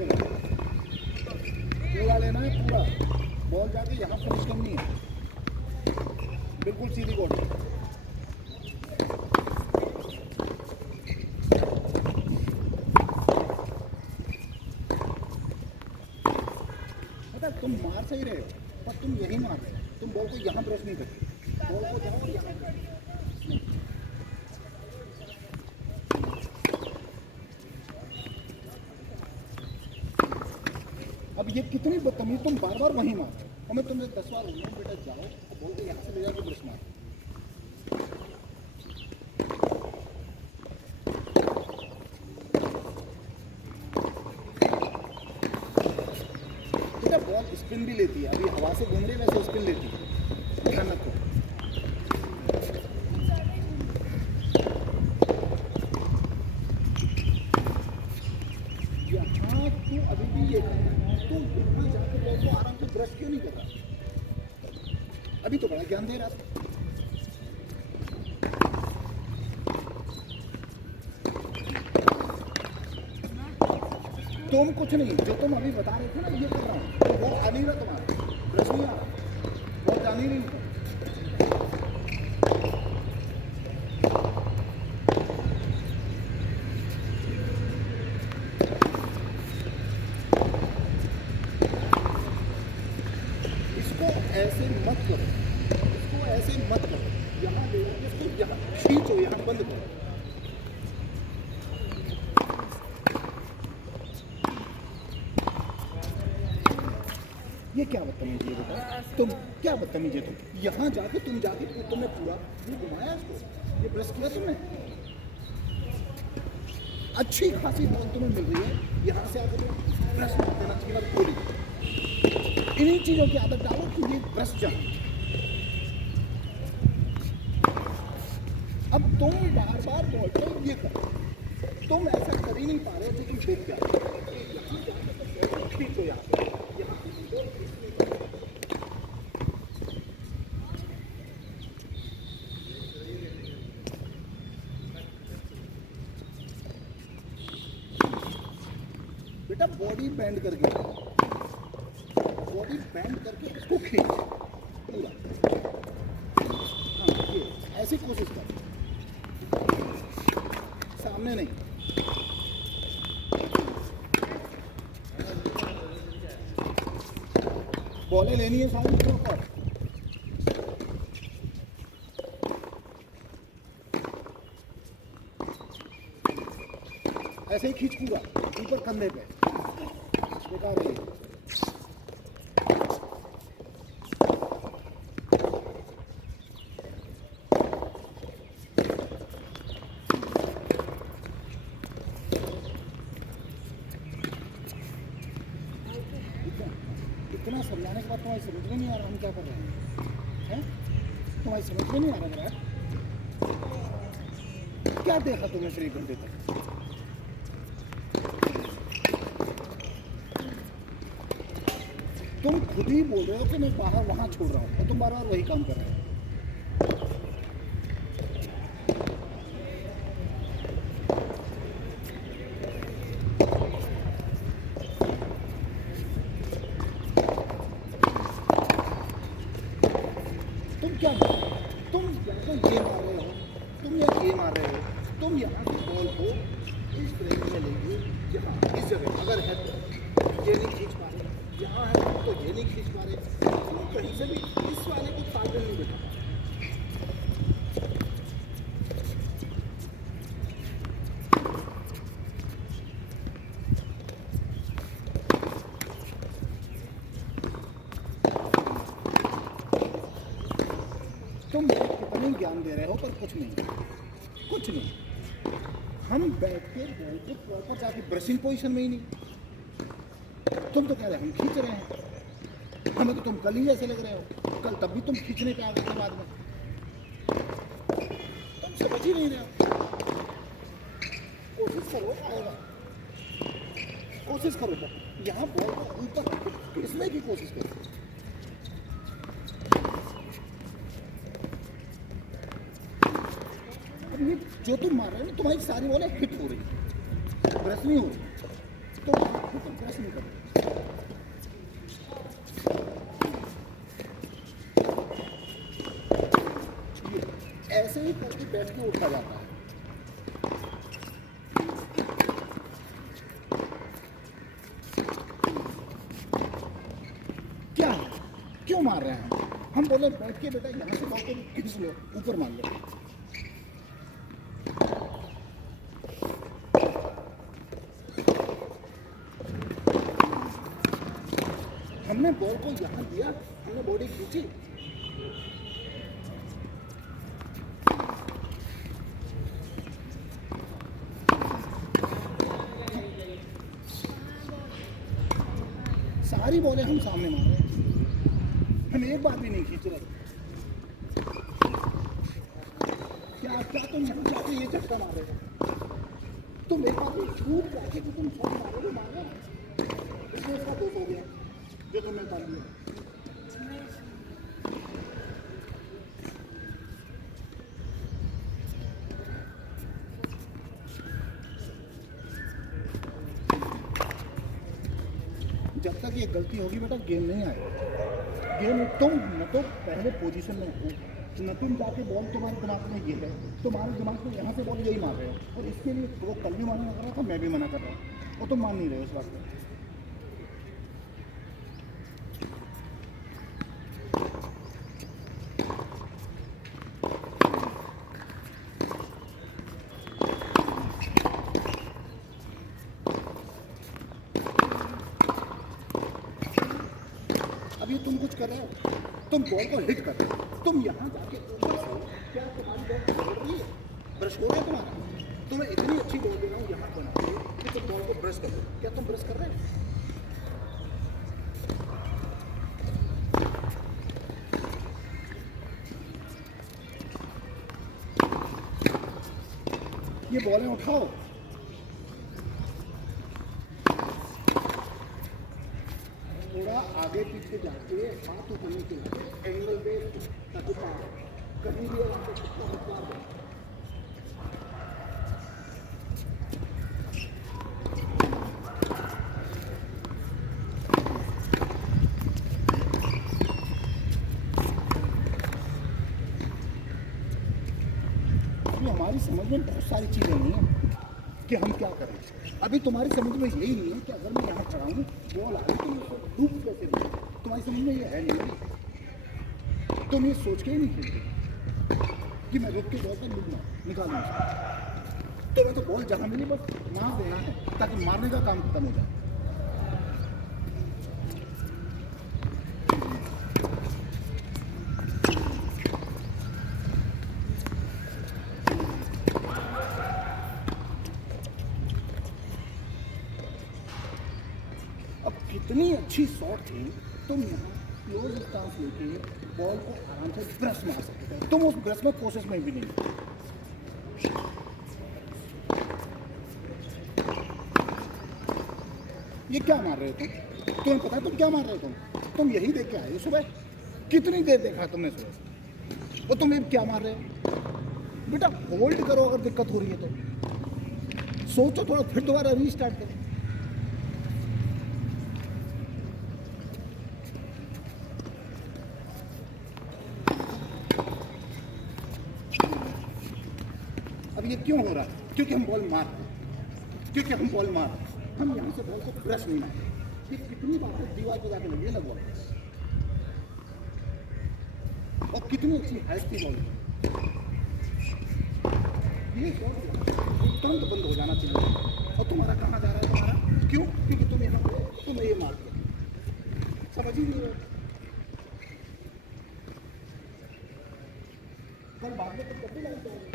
चलो पूरा लेना है, पूरा बॉल जाके यहाँ फिनिश करनी है, बिल्कुल सीधी बॉडी। पता तुम मार सही रहे हो, पर तुम यही मार रहे हो, तुम बॉल को यहाँ ब्रश नहीं करते, बॉल को जाओ यहाँ। अब ये कितनी बदतमीज, तुम बार बार वहीं मार, और मैं तुम्हें 10 बार बोलूँ बेटा जाओ और बॉल को यहाँ से ले जाके ब्रश मार। बेटा बॉल स्पिन भी लेती है, अभी हवा से घूम रही है वैसे स्पिन लेती है, ध्यान रखो। यहाँ तू अभी भी ये करना है, तू यहाँ जाके बॉल को आराम से ब्रश क्यों नहीं करता? अभी तो बड़ा ज्ञान दे रहा था। तुम कुछ नहीं, जो तुम अभी बता रहे थे ना ये कर रहा हूँ, तो वो आ नहीं रहा तुम्हारा, ब्रश नहीं आ रहा, वो जानी नहीं। इसको ऐसे मत करो, इसको ऐसे मत करो, यहाँ ले इसको, यहाँ खींचो, यहाँ बंद करो। ये क्या बदतमीजी है बेटा, तुम क्या बदतमीजी है तुम? यहाँ जाके तुमने पूरा ये घुमाया इसको, ये ब्रश किया तुमने, अच्छी खासी बॉल तुम्हें मिल रही है, यहाँ से आकर ब्रश मत करना चाहिए, थोड़ी इन्हीं चीज़ों की आदत डालो कि ये ब्रश जाए। अब तुम बार बार बोलते हो ये करो, तुम ऐसा कर ही नहीं पा रहे हो, तो तुम देख क्या यहाँ जाकर खींचो, यहाँ पे बेटा बॉडी बैंड करके इसको खींच पूरा। हाँ ये ऐसी कोशिश कर, सामने नहीं। बॉलें लेनी है सारी ऊपर, ऐसे ही खींच पूरा ऊपर कंधे पे, बेकार है। इतना समझाने के बाद तुम्हारी समझ में नहीं आ रहा हम क्या कर रहे हैं? तुम्हारी समझ में नहीं आ रहा है? क्या देखा तुमने फिर 1 घंटे तक? तुम खुद ही बोल रहे हो कि मैं बाहर वहां छोड़ रहा हूँ, और तुम बार बार वही काम कर रहे हो। तुम क्या तुम तो ये मार रहे हो, तुम ये मार रहे हो, तुम यहाँ से बॉल को इस फ्रेम में लेंगे, यहाँ इस जगह अगर है तो ये नहीं खींच पा रहे, यहाँ है तो ये नहीं खींच पा रहे, तुम कहीं से भी इस वाले को ताकत नहीं देता। तुम कितने ज्ञान दे रहे हो, पर कुछ नहीं। हम बैठ के बॉल को प्रॉपर जाके ब्रशिंग पोजीशन में ही नहीं, तुम तो कह रहे हम खींच रहे हैं, हमें तो तुम कल ही जैसे लग रहे हो, कल तब भी तुम खींचने पे आ गए थे बाद में, तुम समझ ही नहीं रहे हो। कोशिश करो, आएगा, कोशिश करो, यहाँ बॉल को ऊपर भेजने की कोशिश करो। ये जो तुम मार रहे हो ना, तुम्हारी सारी बॉलें हिट हो रही है, ब्रश नहीं हो रही, तो हुक्म प्रेस नहीं करो। ये ऐसे ही करके बैठ के उठा जाता है। क्या है, क्यों मार रहे हैं हम बोले बैठ के बेटा यहाँ से बॉल को खींच लो, ऊपर मार लो। हमने बॉल को यहाँ दिया, हमने बॉडी खींची। सारी बॉलें हम सामने मार रहे हैं, हम एक बार भी नहीं खींच रहे। क्या तुम यहाँ जाके ये झटका मार रहे हो? तुम एक बार भी छूट जाके तो तुम शॉट मारोगे, मारना इसमें इसका दोष हो गया जो तुमने डाल दिया। जब तक ये गलती होगी बेटा गेम नहीं आएगा। गेम तुम न तो पहले पोजीशन में हो, न तुम जाके बॉल तुम्हारे दिमाग में ये है, तुम्हारे दिमाग में यहाँ से बॉल यही मार रहे हो। और इसके लिए वो कल भी मना कर रहा था, मैं भी मना कर रहा हूँ, और तुम मान नहीं रहे हो इस बात को। अब ये तुम कुछ कर रहे हो, तुम बॉल को हिट कर रहे हो, तुम यहाँ जाके ऊपर से क्या तुम्हारी बॉल हो रही है, ब्रश हो रहा है तुम्हारा। तुम्हें इतनी अच्छी बॉल दे रहा हूँ यहाँ बना के कि तुम बॉल को ब्रश कर दो, क्या तुम ब्रश कर रहे हो? ये बॉलें उठाओ, थोड़ा आगे पीछे जाके हाथ उठाने के लिए एंगल पे ताकि कहीं भी वहाँ पे मार दो। अभी हमारी समझ में बहुत सारी चीज़ें नहीं है कि हम क्या करें। अभी तुम्हारी समझ में यही नहीं है कि अगर मैं यहाँ खड़ा हूँ, बॉल आ रही तो मैं उसको डूब कैसे दूँ। तुम्हारी समझ में ये है नहीं। तुम ये सोच के ही नहीं खेलते कि मैं रुक के बॉल पर डूबना निकालूँ। तो मैं तो बॉल जहाँ मिली बस मार देना है ताकि मारने का काम खत्म हो जाए। अब कितनी अच्छी शॉट थी, तुम यहाँ क्लोज स्टांस लेके बॉल को आराम से ब्रश मार सकते थे, तुम उस ब्रश में कोशिश में भी नहीं। ये क्या मार रहे हो तुम? तुम्हें पता है तुम क्या मार रहे हो? तुम यही देख के आए हो सुबह, कितनी देर देखा तुमने सुबह से, और तुम क्या मार रहे हो? बेटा होल्ड करो, अगर दिक्कत हो रही है तो सोचो थोड़ा, फिर दोबारा रीस्टार्ट करो। अब ये क्यों हो रहा है? क्योंकि हम बॉल मार रहे हैं, क्योंकि हम बॉल मार रहे हैं। हम यहाँ से बॉल को ब्रश नहीं मारते। ये कितनी बातें दीवार पे जाके लगी है लगभग, और कितनी अच्छी हाइट की बॉल। ये तुरंत बंद हो जाना चाहिए। और तुम्हारा कहाँ जा रहा है? तुम्हारा क्यों? क्योंकि तुम यहाँ पे तुम ये मारते हो, समझ ही नहीं रहे। कल बाद में तुम कभी नहीं जाओगे।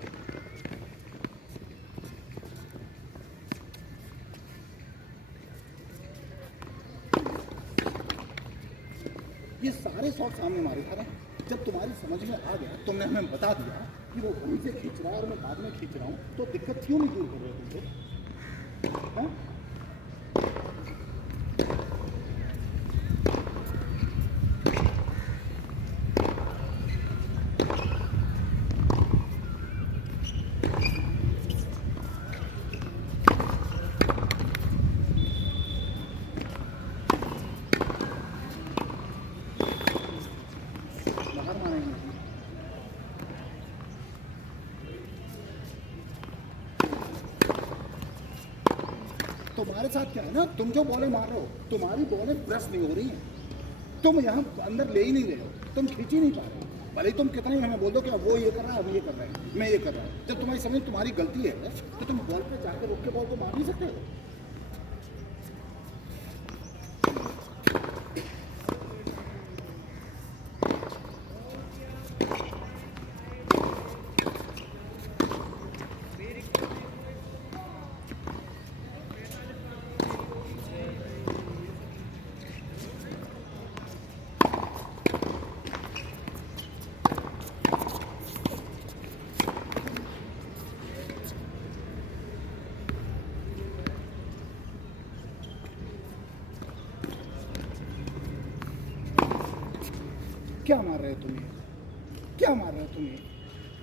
ये सारे शॉट सामने मारे था ना। जब तुम्हारी समझ में आ गया, तुमने हमें बता दिया कि वो वहीं से खींच रहा है और मैं बाद में खींच रहा हूँ, तो दिक्कत क्यों नहीं दूर कर रहे हो तुमसे? हाँ? तुम्हारे साथ क्या है ना, तुम जो बॉलें मार रहे हो, तुम्हारी बॉलें प्रेस नहीं हो रही हैं, तुम यहाँ अंदर ले ही नहीं रहे हो, तुम खींच ही नहीं पा रहे हो। भले ही तुम कितना ही हमें बोल दो कि अब वो ये कर रहा है, अब ये कर रहा है, मैं ये कर रहा हूँ, जब तुम्हारी समझ तुम्हारी गलती है तो तुम बॉल पे जाकर रुक के बॉल को मार नहीं सकते हो। क्या मार रहे हो तुम ये, क्या मार रहे हो तुम ये?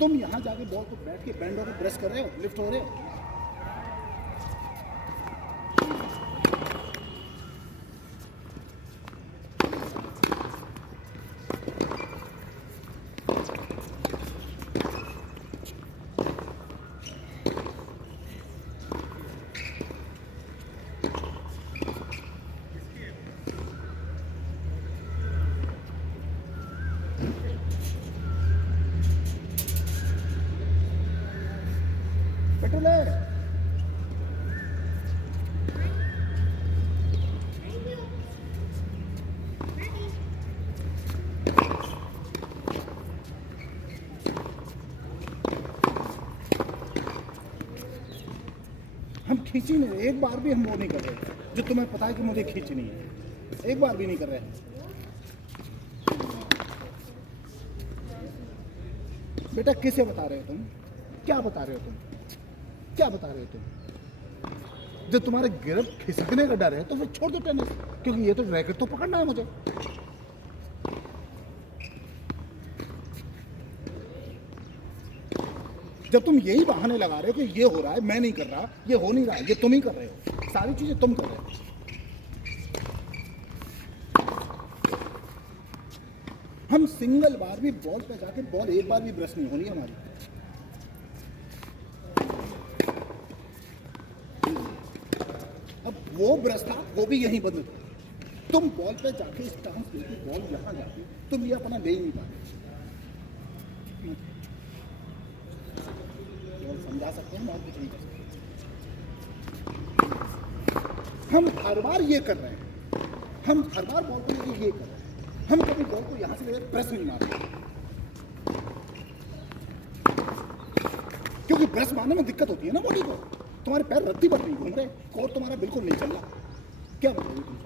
तुम यहाँ जाके बॉल को बैठ के बैंड होकर प्रेस कर रहे हो, लिफ्ट हो रहे हो। पेट्रोल है। हम खींची नहीं रहे, एक बार भी हम वो नहीं कर रहे जो तुम्हें पता है कि मुझे खींचनी है, एक बार भी नहीं कर रहे। बेटा किसे बता रहे हो तुम, क्या बता रहे हो तुम, क्या बता रहे हो तुम? जब तुम्हारे गिरफ्त खिसकने का डर है तो फिर छोड़ दो टेनिस, क्योंकि ये तो रैकेट तो पकड़ना है मुझे। जब तुम यही बहाने लगा रहे हो कि ये हो रहा है, मैं नहीं कर रहा, ये हो नहीं रहा, ये तुम ही कर रहे हो, सारी चीजें तुम कर रहे हो। हम सिंगल बार भी बॉल पे जाके बॉल एक बार भी ब्रश नहीं होनी हमारी। अब वो ब्रश था, वो भी यहीं बंद था। तुम बॉल पे जाके स्टांस लेके बॉल यहां जाके तुम ये अपना ले ही नहीं पाते। समझा सकते हैं, बात कुछ नहीं कर सकते। हम हर बार ये कर रहे हैं, हम हर बार बॉल को लेके ये कर रहे हैं, हम कभी बॉल को यहां से लेकर प्रेस नहीं मारते, क्योंकि प्रेस मारने में दिक्कत होती है ना बॉडी को। तुम्हारे पैर रत्ती पर नहीं घूम रहे, कोर्ट तुम्हारा बिल्कुल नहीं चल रहा, क्या बताओगे तुम?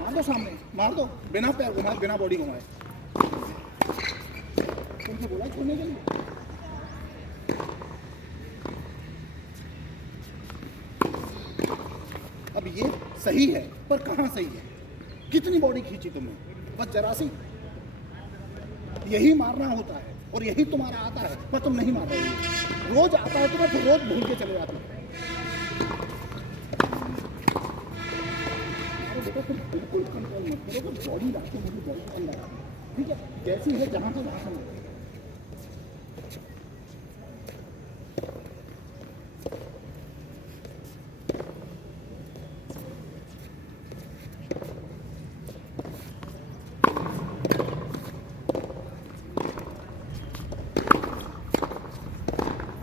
मार दो सामने, मार दो, बिना पैर घुमाए, बिना बॉडी घुमाए। तुमसे बोला छोड़ने के लिए? अब ये सही है, पर कहां सही है? कितनी बॉडी खींची तुमने? बस जरा सी। यही मारना होता है और यही तुम्हारा आता है, पर तुम नहीं मार रहे हो। रोज आता है तुम्हें, फिर रोज भूल के चले जाते हो। बेटा तुम बिल्कुल कंट्रोल मत करो, तो बॉडी रखो, मुझे बॉडी अंदर आ, ठीक है? जैसी है जहां से वहां से।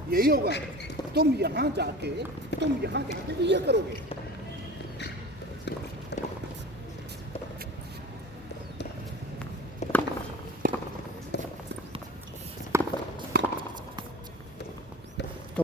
यही होगा, तुम यहां जाके भी ये करोगे।